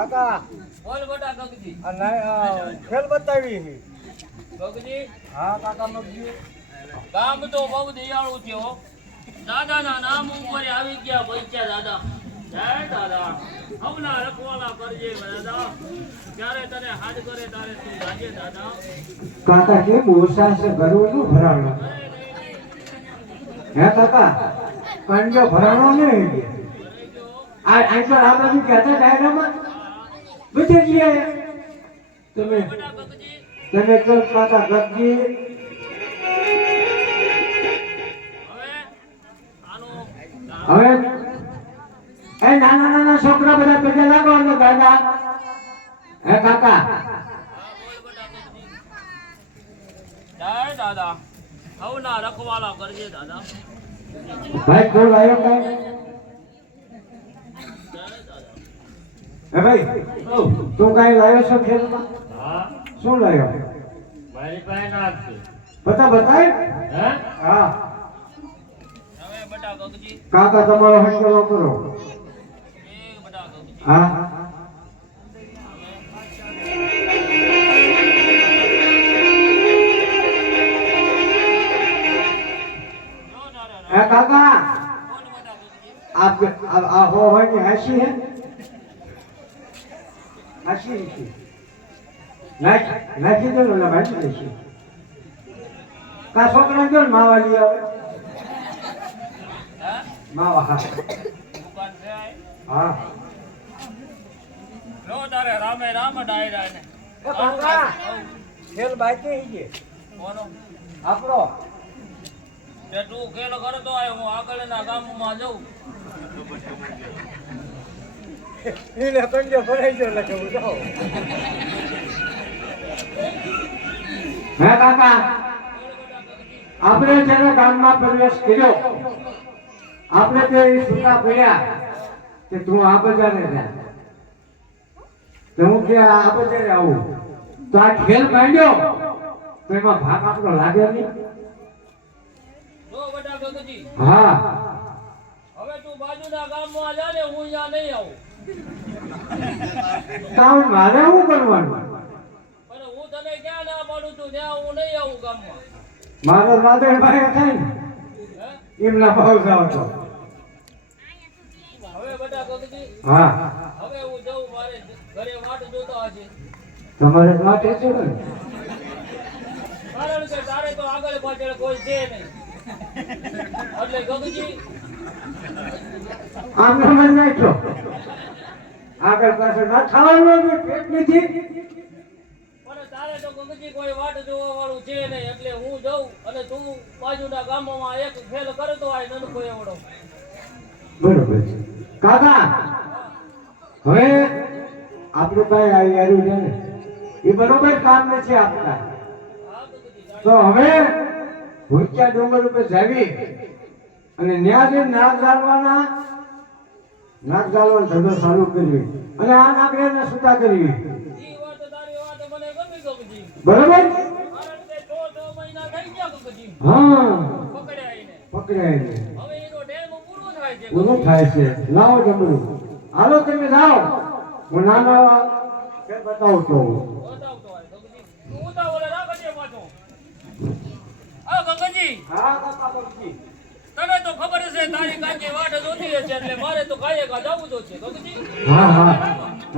કાકા બોલ બેટા ગગજી. ખેલ બતાવી ગગજી હા કાકા મગજી ગામ તો બહુ દયાળુ છે હો. દાદાના નામ ઉપર આવી ગયા પૈસા દાદા. જય દાદા. હવના રખવાલા કરજે દાદા. જ્યારે તને હાથ કરે તારે તું જાજે દાદા. કાકા કે મોસા છે ઘરનું ભરાણો હે કાકા કંજો ભરાણો નહીં આ આ તો આ બધું કહેતા ડાયરામાં બચે ગયા તમે બેટા ગગજી તમે તો કાકા ગગજી હવે આનો હવે એ નાના નાના છોકરા બધા પગે લાગો ને દાદા હે કાકા જય દાદા. હવના રખવાલા કરજે દાદા. ભાઈ કોણ આવ્યો કાઈ જય દાદા. હે ભાઈ તું કાઈ લાવ્યો છો ખેલમાં હા શું લાવ્યો મારી પાસે નાક છે બતાય હે હા હવે બેટા ગગજી કાકા તમારો હંકેલો કરો એ બેટા ગગજી હા काका आप हो हंसी है हंसी नाची दो ना भाई हंसी का छोकरा जो मावा लिया मावा દુકાન છે हाँ લો તારે રામે રામ ડાયરા ને કાકા ખેલ બાકી છે કોનો આપણો તે તું ખેલ કરતો આય હું આગળના ગામમાં જાઉં. એને કંજો ભરાઈ ગયો એટલે હું જાઉં હે કાકા આપણે જ્યારે ગામમાં પ્રવેશ કર્યો આપણે તે સુતા પડ્યા કે તું આ બજારે જા તો હું કે આ બજારે આવું તો આ ખેલ માંડ્યો તો એમાં ભાગ આપણો લાગે નહીં જો બેટા ગગજી હા હવે તું બાજુના ગામમાં જા ને હું અહીંયા નહીં આવું. તાવ મારે શું કરવાનું પણ હું તને ક્યાં ના પાડું છું ત્યાં હું નહીં આવું ગામમાં. મારો રાધે ભાઈ થાય ને હે એમના ભાવ જાવ તો હવે બેટા ગગજી હા હવે હું જાઉં મારે ઘરે વાટ જોતા હશે. તમારે માટે છે ને કારણ કે તારે તો આગળ પાછળ કોઈ છે નહીં એટલે ગગજી આમને મને નાખ્યો આગળ પાછળ ના થવાનું પેટ નથી પણ તારે તો ગગજી કોઈ વાટ જોવા વાળું છે નહીં એટલે હું જાઉં અને તું બાજુના ગામમાં એક ખેલ કરતો હોય નનકો એવડો. બરોબર છે કાકા હવે આપણું કઈ આવ્યું છે ને એ બરોબર કામ નથી આપતા હા ગગજી તો હવે ભૂખ્યા ડુંગર ઉપર જાવી અને ન્યાથી નાક જાળવાનો ધંધો ચાલુ કરવી અને આ નાકડીને છૂટા કરવી ઈ વાત તારી વાત મને ગમી ગગજી. બરોબર કારણ કે 6 મહિના થઈ ગયા ગગજી હા પકડ્યા એને. પકડાય હવે એનો ટેમ પૂરો થાય છે. પૂરું થાય છે લાવો જમણું હાલો તમે જાઓ હું નાનો બતાવતો બતાવતો હોય ગગજી. તું ઉતાવળે રાખજે પાછો. આ ગગજી હા કાકા બક્ષી તને તો ખબર છે તારી કાકી વાટ જોતી હશે એટલે મારે તો કાંઈ કા જવું તો છે ગગજી. હા હા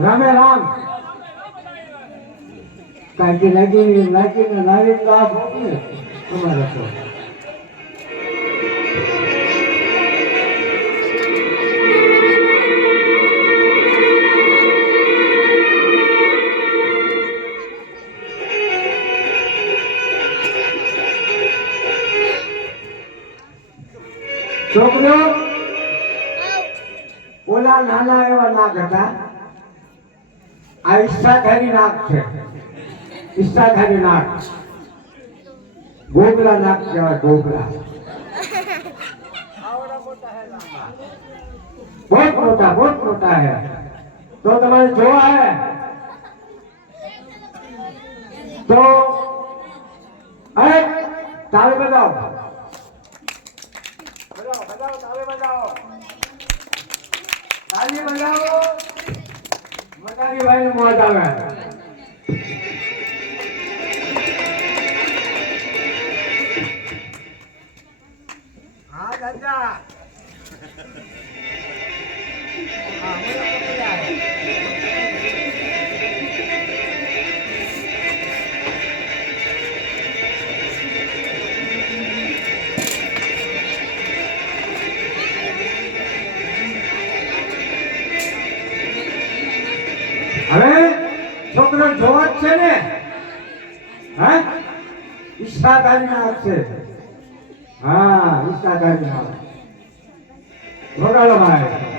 રામે રામ કાકી લાગીને લાવી તો આ ભોગવે તમારે તો છોકરો ઓલા નાના એવા નાક હતા આ ઈચ્છાધારી નાક છે ઈચ્છાધારી નાક ગોગલા નાક કહેવાય ગોગલા बहुत मोटा है तो तुम्हारे जो है तो अरे ताली बजाओ ताली बजाओ પટારી ભાઈ નું મોજ આવે હા દાદા હા મને પકડી આવે હવે છોકરો જોવા જ છે ને હા ઈચ્છાધારી ના છે હા ઈચ્છાધારી ના વગાડો ભાઈ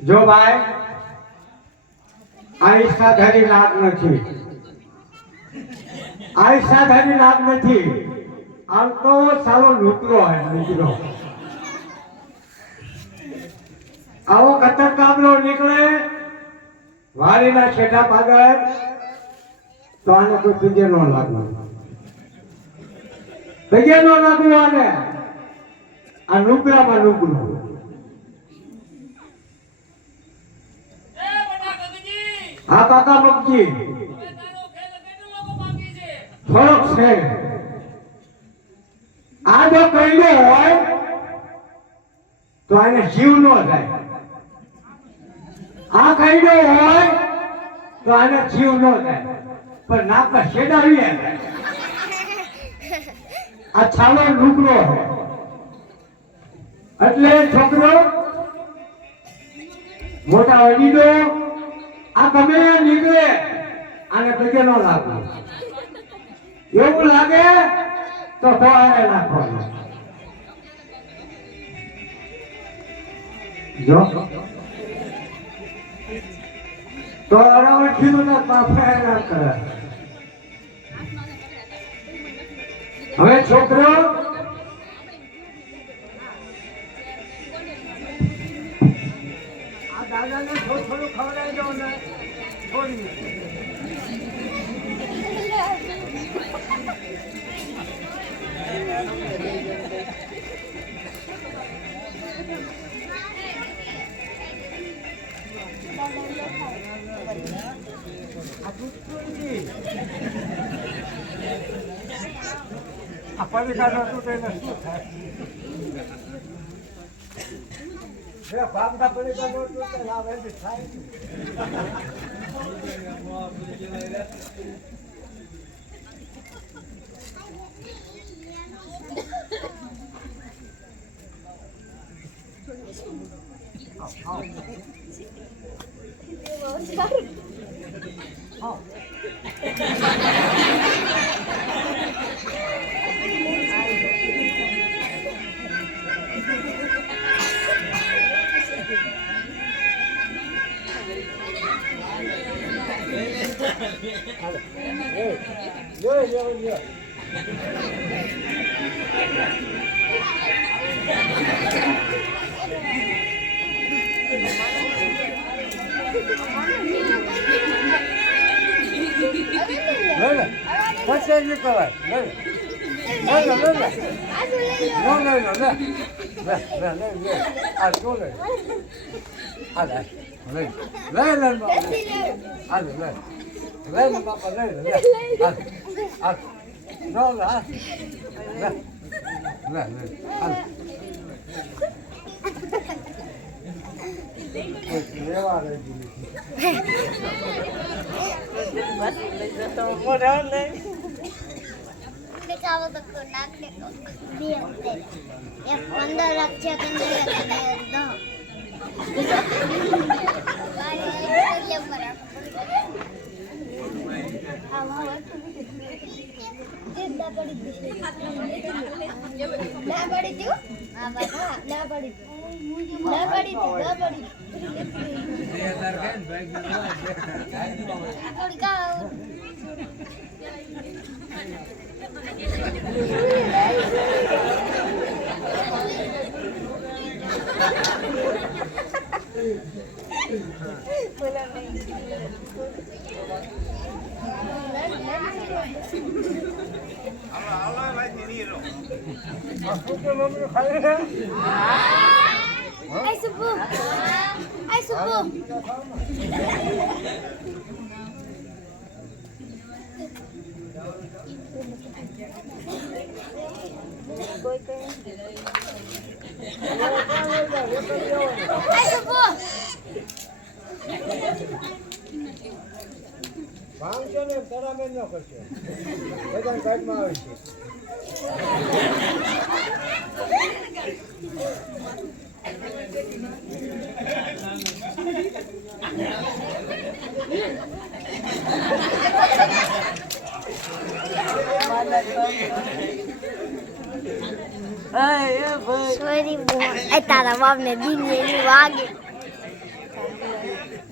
જો ભાઈ આઈસાધારી લાગ નથી આઈસાધારી લાગ નથી આમ તો સારો નુકરો હે નુકરો આવો કતર કામનો નીકળે વાડીના છેટા પાગળ તો આને કોઈ પીજે ન લાગવું પીજે ન લાગવું આને આ નુકરામાં નુકરું હા કાકા મગજી થોડોક છે આ જો કઈલો હોય તો આને જીવ ન જાય આ કઈલો હોય તો આને જીવ ન જાય પણ નાકમાં શેડાવી જાય આ છાલો નુકરો એટલે છોકરો મોટા વડીલો આ ગમે નીકળે આને પગે ન લાગે એવું લાગે તો ફોવારે નાખવાનું જો તો અરવઠી નું બાફા ના કરે હવે છોકરો આ દાદાને થોડું ખવડાવી દો ને થોડી આ પવિકાનો તૂટે ને શું થાય ભાગના પવિકાનો તૂટે લાવે થાય પછી કહેવાય દેખાવો તો નાક દેખો બે ઉતે એક 15 લાખ છે કે નહીં તને દો Ai subu. Ai subu. Ai subu. ભાંગશે ને તરામે ન કરશે બધા ગાડમાં આવે છે Sorry boy. Taરા બાપ ને દિનિયાની વાગે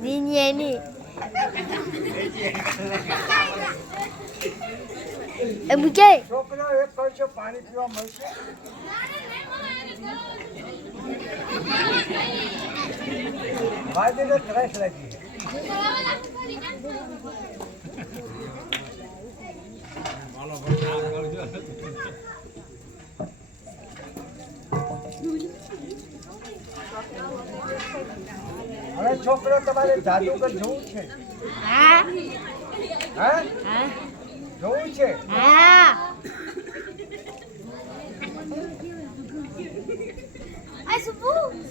દિનિયાની એ મુકે છોકરો એક કરશે પાણી પીવા મળશે વાજીને ત્રાસ લાગી હવે છોકરો તમારે જાદુગર જોવું છે હા હા હા જોવું છે હા Ai subu.